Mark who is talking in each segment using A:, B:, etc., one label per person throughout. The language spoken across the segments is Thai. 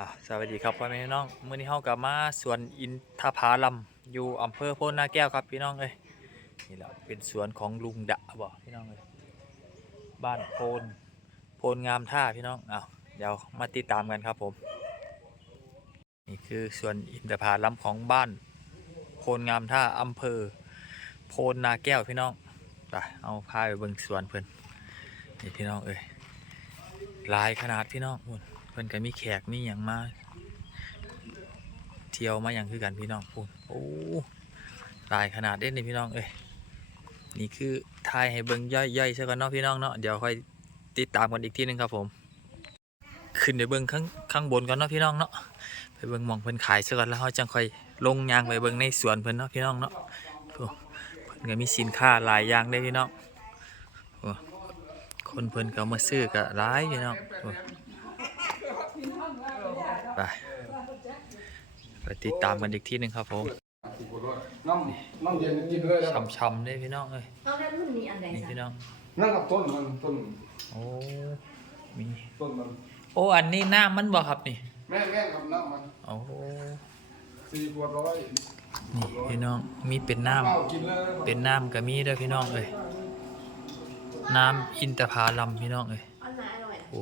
A: อะสวัสดีครับพ่อแม่พี่น้องมื้อนี้เฮากลับมาสวนอินทผาลัมอยู่อำเภอโพนนาแก้วครับพี่น้องเอ้ยนี่แหละเป็นสวนของลุงดะบ่พี่น้องเอ้ยบ้านโพนโพนงามท่าพี่น้องเอาเดี๋ยวมาติดตามกันครับผม นี่คือสวนอินทผาลัมของบ้านโพนงามท่าอำเภอ โพนนาแก้วพี่น้องไปเอาพาไปเบิ่งสวนเพิ่อนนี่พี่น้องเอ้ยลายขนาดพี่น้องพุ่น พิ่นก็มีแขกมีหยังมา เที่ยวมาหยังคือกันพี่น้องพูนโอ้หลายขนาดเด่นนี่พี่น้องเอ้ยนี่คือทายให้เบิ่งย่อยๆซะก่อนเนาะพี่น้องเนาะเดี๋ยวค่อยติดตามกันอีกทีหนึงครับผม ขึ้นไปเบิงข้างข้างบนก่อนเนาะพี่น้องเนาะไปเบิ่งมองเพิ่นขายซะก่อนแล้วเราจังค่อยลงยางไปเบิ่งในสวนเพิ่นเนาะพี่น้องเนาะเพิ่นก็มีสินค้าหลายอย่างเลยพี่น้องคนเพิ่นก็มาซื้อก็หลายพี่น้องอ ไปไปติดตามกันอีกที่หนึ่งครับผม
B: น้ำน้ำเย็นกินเลยนะครับ
A: ช่ำๆเลยพี่น้องเอ้ย
C: เอาแล้วรุ่นนี้อันไหน
A: นี่
C: จ๊ะ
A: พี่น้อง
B: นั่นกับต้นมันต้น
A: โอ้มี
B: ต้นมัน
A: โอ้อันนี้น้ำมันบ่ครับนี่
B: แม่แม่กับน้ำมัน
A: โอ้
B: สี่ขวดร้อย
A: นี่พี่น้องมีเป็นน้
B: เปล่ากินเลยำ
A: เป็นน้ำก็มีเด้อพี่น้องเอ้ยน้ำอินทผาลัมพี่น้องเอ้ย
C: อันไหนอร่อย
A: โอ้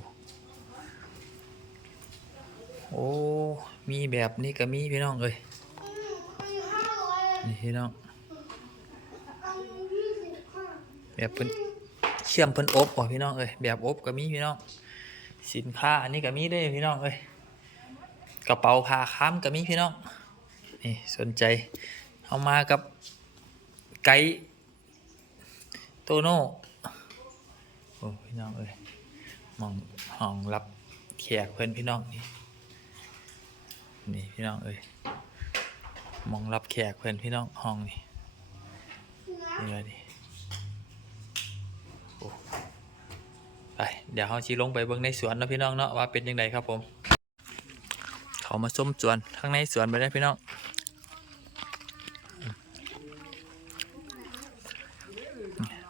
A: โอ้ มีแบบนี้ก็มีพี่น้องเอ้ยนี่พี่น้อง แบบเพิ่นเชื่อมเพิ่นอบบ่พี่น้องเอ้ยแบบอบก็มีพี่น้อง สินค้าอันนี้ก็มีด้อพี่น้องเอ้ยกระเป๋าผ้าค้ำก็มีพี่น้อง นี่สนใจเอามากับไกด์โตโน่โอ้พี่น้องเอ้ยมองห้องรับแขกเพิ่นพี่น้องนี่ นี่พี่น้องเอ้ยมองรับแขกเพิ่นพี่น้องห้องนี่นี่เลยนี่โอ้ไปเดี๋ยวเราชี้ลงไปเบิ่งในสวนเนาะพี่น้องเนาะว่าเป็นยังไงครับผม เขามาส้มสวนข้างในสวนไปได้พี่น้อง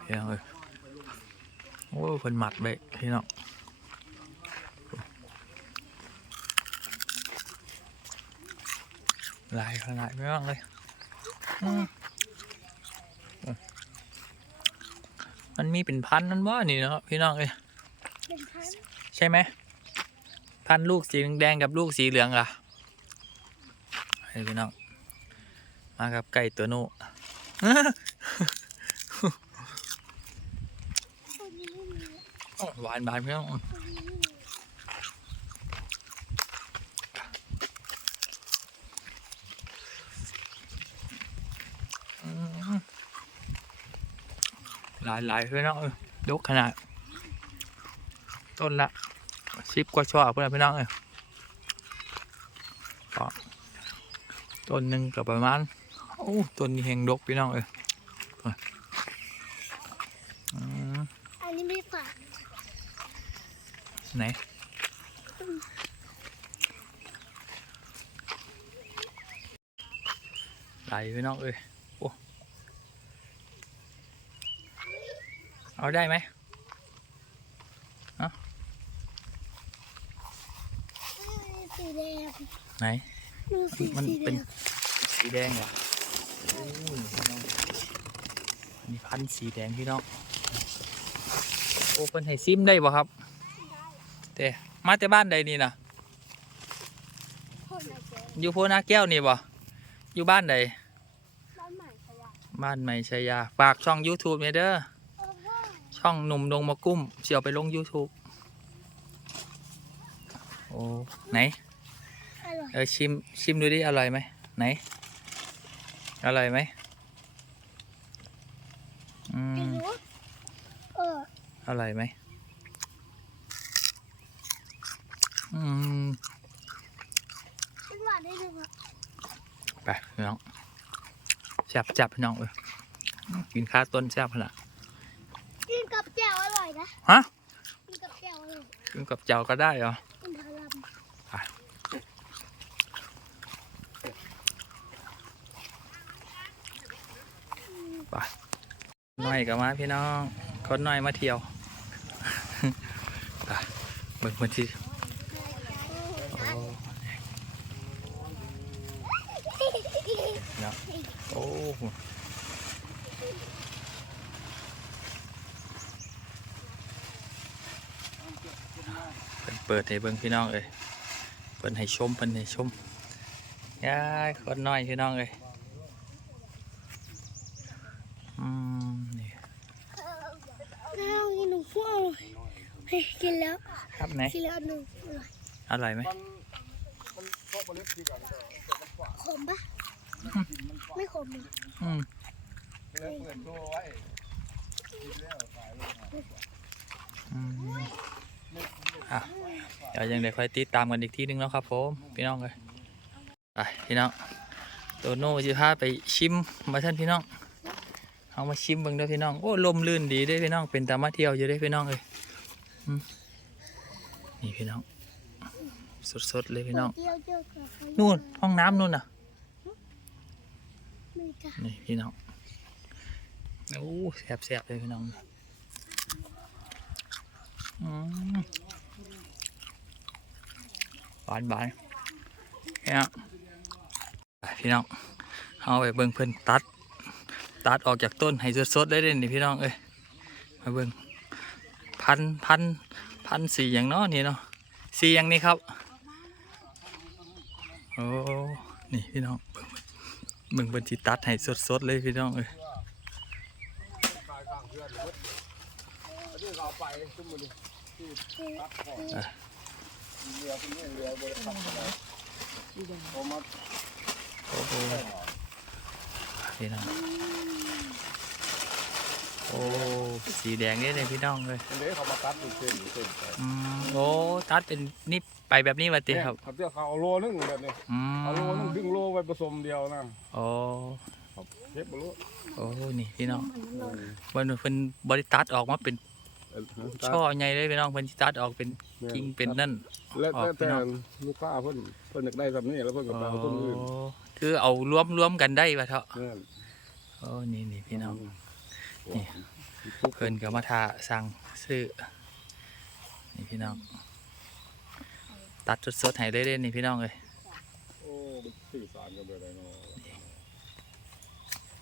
A: พี่น้องเอ้ยโอ้เพิ่นหมัดไปพี่น้อง หลายขนาดพี่น้องเลยอืมอืมมันมีเป็นพันนั่นว่านี่เนาะพี่น้องเอ้ย
D: เป็นพัน
A: ใช่ไหมพันลูกสีแดงๆกับลูกสีเหลืองอะเฮ้ยพี่น้องมากับไก่ตัวนู้
D: คนนี้ไม่มี
A: หวานบานพี่น้อง
D: คนนี้ไม่มี
A: หลายหลายๆพี่น้องเอ้ยยกขนาด ต้นละสิบกว่าช่อเพื่อนพี่น้องเอ้ยก็ต้นหนึ่งก็ประมาณโอ้ต้นนี้แหงดกพี่น้องเอ้ยอืม
D: อันนี้ไม่ฝาด
A: ไหนไหลพี่น้องเอ้ย โอ้ เอาได้ไหม
D: สีแดง
A: ไหน
D: ดูสี
A: มัน
D: สีแด
A: เป็น
D: ง
A: สีแดงเหรอโอ้ยพี่น้องอันนี้พันธุ์สีแดงพี่น้อง โอ้เพิ่นให้ซิมได้บ่ครับแต่มาแต่บ้านใดนี่นะ
D: คนไหนเจ๊
A: อยู่โพนาแก้วนี่บ่อยู่บ้านใด
D: บ้านใหม่ขยะ
A: บ้านใหม่ชัยยา ฝากช่อง YouTube เนี่ยเด้อ
D: เออว่า
A: ช่องหนุ่มดงมากุ้มเสียวไปลง YouTube โอ้ไหน
D: อร่อย
A: เออชิมชิมดูดิอร่อยไหมไหน อร่อยไหมอื
D: จะ
A: ม
D: รู้เออ
A: อร่อยไหมอืม
D: เป็นหวานได้เลยอะ
A: ไปพี่น้องจับจับพี่น้องเออกินข้าวต้นแซ่บขนาด ฮะ
D: กินกับเจ้าเลย
A: กินกับเจ้าก็ได้เหรอ
D: ไป
A: น้อยกับมาพี่น้องคนน้อยมาเที่ยวไปเบิ่งมันที่เนอะโอ้ เพิ่นเปิดให้เบิ่งพี่น้องเอ้ยเพิ่นให้ชมเพิ่นให้ชมยายคนน้อยพี่น้องเอ้ยอืมนี่
D: น้าวกินหนูพวกเฮ้ยกินแล้ว
A: ครับไหน
D: กินแล้วหนึ่งอร่อย
A: อร่อยไหม
B: มันมันเพาะเมล็ดที่กันก็จะมันฝาด
D: ขมปะไม่ขมเลย
A: อืม
B: เลยเปิดตัวไว้กินแล้วขายเลย
A: อืมอะ เดี๋ยวยังได้ค่อยติดตามกันอีกทีนึงเนาะครับผมพี่น้องเลยไปพี่น้องโตโน่จะพาไปชิมมาท่านพี่น้องเอามาชิมเบิ่งเด้อพี่น้องโอ้ลมลื่นดีเด้อพี่น้องเป็นตามาเที่ยวอยู่เด้อพี่น้องเลยอืมนี่พี่น้องสดๆเลยพี่น้อง
D: เดียวเจอกับใคร
A: นู่นห้องน้ำนู่นน่ะ
D: ไม่จ้ะ
A: นี่พี่น้องโอ้แซ่บๆเลยพี่น้องอืม หวานหวานเนี่ยพี่น้องเอาไปเบิ่งเพิ่อนตัด ตัดออกจากต้นให้สดๆได้เลยนี่พี่น้องเอ้ยมาเบิ่งพันพันพันสี่อย่างเนาะนี่เนาะสี่อย่างนี้ครับโอ้นี่พี่น้องเบิ่งเบิ่งเบิ่งที่ตัดให้สดๆเลยพี่น้องเอ้ย
B: ขายข้างเพื่อนเลยอันนี้ เราไปขึ้นมาดิที่ตัดก่อนเรือที่นี่เรือบริษัทอะไรเอามา
A: โอ้โหพี่น้องโอ้สีแดงนี่เลยพี่น้องเลย
B: อันนี้เขามาตัดเป็นเส้นเส้นไป
A: อืมโอ้ตัดเป็นนี่ไปแบบนี้วะติครับ
B: เขาเรียกเขาเอาโลนึงแบบนี้
A: อืม
B: เอาโลนึงดึงโลไว้ผสมเดียวนะ
A: โอ้
B: ครับเก็บมาโล
A: โอ้นี่พี่น้องวันนี้เพิ่นบริตัดออกมาเป็น ช่อใหญ่เลยพี่น้องเพิ่นสิตัดออกเป็นกิ่งเป็นนั่น
B: แล้ว
A: ออก
B: แต่
A: พี่น้อง
B: ลูกค้าเพิ่นเพิ่นอยากได้แบบนี้แล้วเพิ่นก็ไปเอาต้นอื่น
A: โอ้คือเอารวมรวมกันได้ปะเถอะ
B: นั่น
A: โอ้นี่นี่พี่น้อง
B: นี่
A: เพิ่นก็มาทาสั่งซื้อนี่พี่น้อง ตัดสดๆให้เลยเด้นี่พี่น้องเลย
B: โอ้มันสื่อสารกันไปได้เนาะ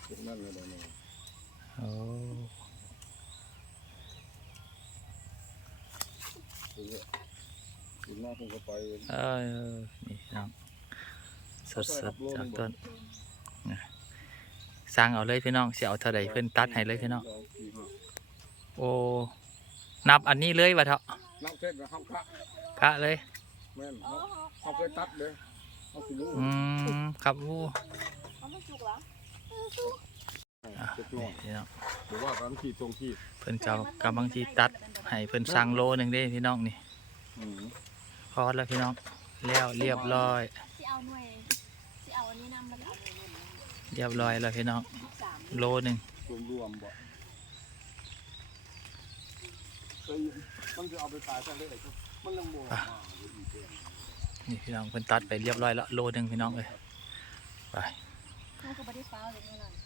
B: พวกนั่นเลยเนาะ
A: โอ้
B: ผมก็ คุณน้าผมก็ไป
A: เออนี่พี่น้องสดๆจากต้นนะสั่งเอาเลยพี่น้องสิเอาเท่าใดเพิ่นตัดให้เลยพี่น้องโอ้นับอันนี้เลยวะเถอะ
B: นักเส้นนะครับค่ะ
A: กะเลย
B: แม่นเขาเขาเคยตัดเลยเขาสิรู้
A: อืมครับโอ้
B: เจ็บหน่อย
A: พี่น้อง
B: หรือว่าการขีดตรงขีด
A: เพิ่นเจ้ากำลังที่ตัดให้เพิ่นสั่งโลหนึ่งเด้พี่น้องนี่
B: อืม
A: พอแล้วพี่น้องแล้วเรียบร้อย
C: เอาหน่วยสิเอาอันนี้นำมันเอาหน่วยหนึ่ง
A: เรียบร้อยแล้วพี่น้อง
C: สาม
A: โลหนึ่ง
B: รวมๆบ่เอ้ยมันจะเอาไปขายกันได้ไหนครับมันยังบ่มาอยู่อีกเดือน
A: นี่พี่น้องเพิ่นตัดไปเรียบร้อยแล้วโลหนึ่งพี่น้องเอ้ยไป
C: เขาก็ไม่ได้ฟ้าเลยนี่นั่น
A: ว้า
B: เออนั่ง
A: ไป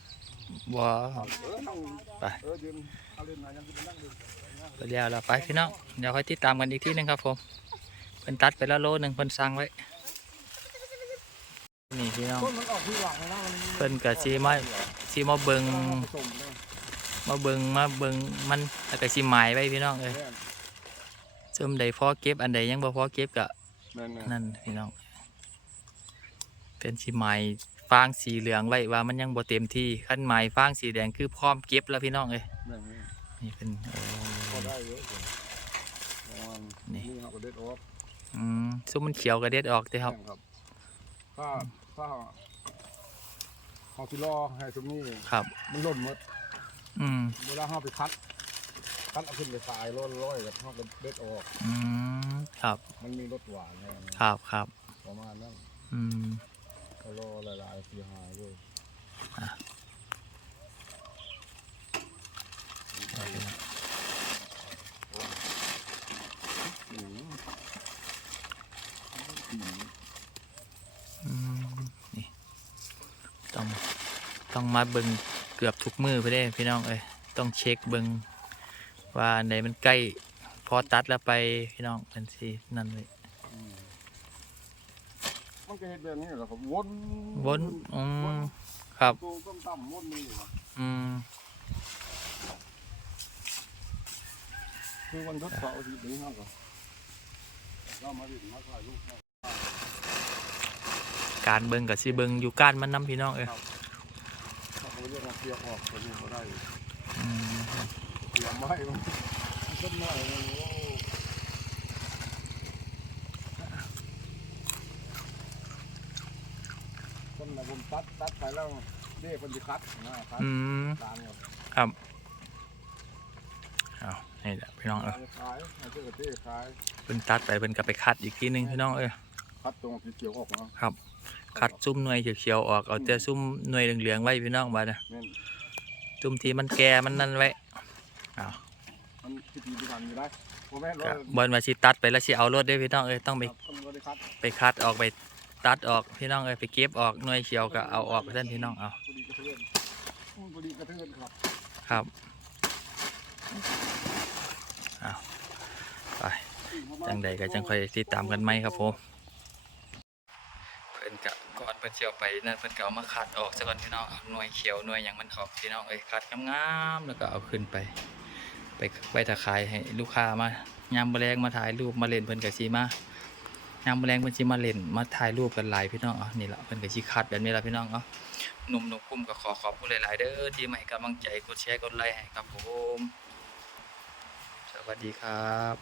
B: ออเดินเอาเล่นมายังจะไปนั่งดู
A: ไปแล้วแล้วไปพี่น้องเดี๋ยวค่อยติดตามกันอีกทีหนึงครับผมเพิ่นตัดไปแล้วโลหนึงเพิ่นสั่งไว้นี่พี่น้อง
B: ต้นมันออกที่หลังนะมัน
A: เพิ่นก็สิมาสิมาเบิ่ง
B: ผสมเลย
A: มาเบิ่งมาเบิ่งมันแล้วก็สิหมายไว้พี่น้องเอ้ย
B: แม่น
A: ซุมใดพอเก็บอันใดยังบ่พอเก็บก็
B: แม่นๆ
A: นั่นพี่น้องเป็นสีไม้ ฟางสีเหลืองไว้ว่ามันยังบ่เต็มที่ขั้นไม้ฟางสีแดงคือพร้อมเก็บแล้วพี่น้องเอ้ย
B: แม่น
A: นี่เป็นโอ้
B: ๆพอได้เยอะเลยประมาณ
A: นี่
B: นี่ครับก็เด็ดออก
A: อืมซุมมันเขียวก็เด็ดออกเด้ครับ
B: แม่นครับถ้าถ้าเขาที่รอให้ตรงนี้
A: ครับ
B: มันหล่นหมด
A: อืม
B: เวลาเขาไปคัดคัดเอาขึ้นไปขายร้อยร้อยกับเขาก็เด็ดออก
A: อืมครับ
B: มันมีรสหวานไง
A: ครับครับ
B: ประมาณนั้น
A: อืม
B: เขา รอหลายๆสีหายด้วย
A: เอาพี่น้อง
B: อืม
A: อืมนี่ต้องต้องมาเบิงเกือบทุกมือไปได้พี่น้องเอ้ยต้องเช็คเบิงว่าไหนมันใกล้พอตัดแล้วไปพี่น้องเป็นสีนั่นเลย
B: มมันก็เห็นแบบนี้แหละครับวน
A: วนอื
B: ว
A: ม
B: น
A: ครับ
B: ตัวต้มต่ำม้วนนี่วะ
A: อืม
B: คือวันทดสอบที่นี้เขาก็เรามาดิมาถ่ายรูปให้
A: การเบิ่งกับสิเบิ่งอยู่ก้านมันนํพี่น้องเอ้ย
B: เขาเรียกว่าเปียกออกคนนี้เขาได้
A: อืม
B: เปียกไม้มันต้นไม้มันโอ้ ต้นไม้ผมตัดตัดไปแล้วเด็กคนที่คัดนะครับ
A: อืม
B: ตามเนี่ย
A: ครับเอานี่แหละพี่น้องเอ้ย
B: ขายให้เจ้าเต้ขาย
A: เพิ่นตัดไปเพิ่นก็ไปคัดอีกทีหนึงพี่น้องเอ้ย
B: คัดตรงที่เกี่ยวออกมา
A: คัดซุ้มหน่วยเขียวๆออกเอาแต่ซุ้มหน่วยเหลืองๆไว้พี่น้องบัดน่ะ
B: แม่น
A: ซุ้มที่มันแก่มันนั่นไว้
B: มันพิธีพิธันอยู่ได้โมแม่นร
A: ก็
B: ถ
A: บ่นว่าสิตัดไปแล้วสิเอารถเด้อพี่น้องเอ้ยต้องไป
B: ต้องรถได้คัด
A: ไปคัดออกไป ตัดออกพี่น้องเอ้ยไปเก็บออกหน่วยเขียวก็เอาออกท่านพี่น้องเอา
B: พอดีกระเทือนพอดีกระเทือนครับ
A: ครับเอาไปจังใดก็จังค่อยติดตามกันไหมครับผมเพิ่นกะก่อนเพิ่นสิเอาไปนั่นเพิ่นก็เอามาคัดออกซะก่อนพี่น้องเอาหน่วยเขียวหน่วยหยังมันออกพี่น้องเอ้ยคัดงามๆแล้วก็เอาขึ้นไป ไปไปตะขายให้ลูกค้ามา ยามแมลงมาถ่ายรูปมาเล่นเพิ่นก็สิมา ยามแมลงเพิ่นสิมาเล่นมาถ่ายรูปกันหลายพี่น้องอ๋อนี่ละเพิ่นก็สิคัดแบบนี้ละพี่น้องอ๋อหนุ่มๆกลุ่มก็ขอขอบคุณหลายๆเด้อที่มาให้กำลังใจกดแชร์กดไลค์ให้ครับผมสวัสดีครับ